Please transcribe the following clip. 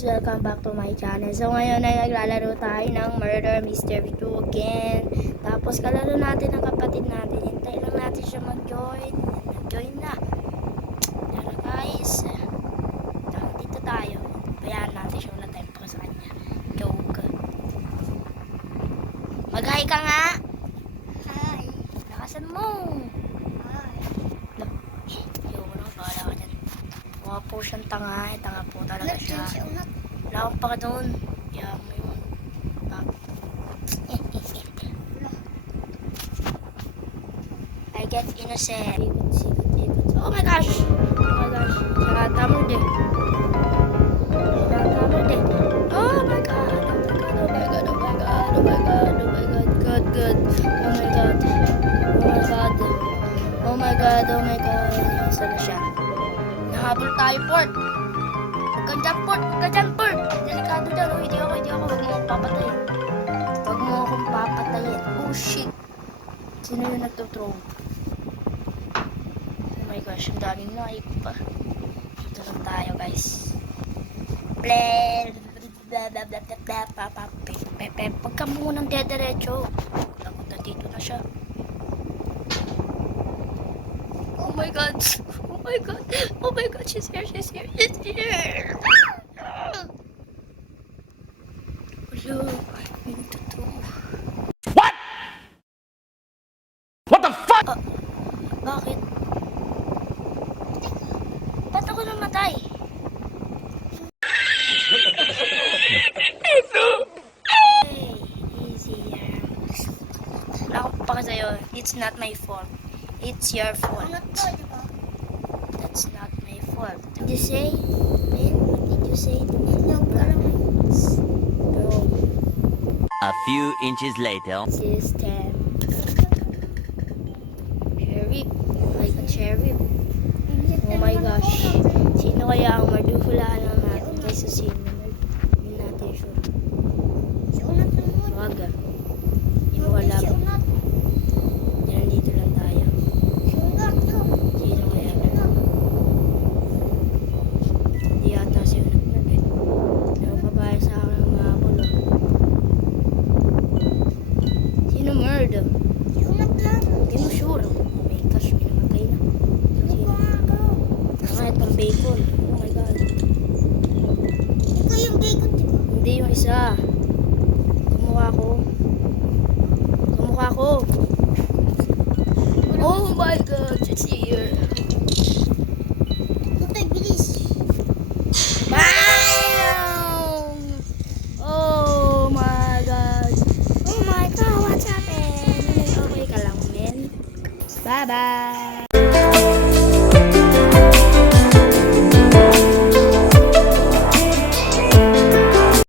guys, welcome back to my channel. So ngayon ay naglalaro tayo ng Murder Mystery 2 again. Tapos kalaro natin ang kapatid natin. Hintay lang natin siya mag-join. Nag-join na. Tara guys. Dito tayo. Bayaan natin siya, wala tayong pa sa kanya. Joke. Mag-hi ka nga. Hi. Lakasan mo. Hi. Ayoko na, bahala ka dyan. Mukha po siyang tanga. Tanga po talaga siya. Unat. Wala akong pa ka doon. Kaya mo yun. I get innocent. Ikot. Oh my gosh. Sarata mo din. Oh my god. Oh my god. Saan na siya? Nahabol tayo, Port. Huwag ka dyan, Port. Delikado dyan. Oh, hindi ako. Huwag mo akong papatayin. Huwag mo akong papatayin. Oh, shit. Sino yung nagtutroll? Oh my gosh, ang daming naip pa. Dito lang tayo, guys. Pag ka munang dederecho. Punta dito na siya. Oh my god. She's here. Hello. May nagtutroll. What the fuck? Bakit? Ba't ako namatay? Hey, easier. Wala akong paka sa'yo. It's not my fault. It's your fault. Unat to, di ba? That's not my fault. What did you say? Man, what did you say to me? Yung parang Bro, A few inches later. system. Sheriff. Sheriff. Oh my gosh. Sino kaya ang maduhulaan lang natin kaysa sino? Hindi natin sure. si Unat lang mo. Wag ah. Hindi mo alam. Si Unat. Nandito lang tayo. Si Unat yun. Sino kaya? Hindi yata si Unat na eh. Pero papaya sa akin ang mga kulo. Sino murder? Si Unat lang. Hindi mo sure. Oh my gosh, may namatay na. Ano ko nga ako? Nakahit pang bacon. Oh my god. Ikaw yung bacon, di ba? Hindi yung isa. Kamukha ko. Oh my god, it's here. Tutay, bilis. Bam! Oh my god. Oh my god, what's happened? Okay ka lang, men? Bye-bye.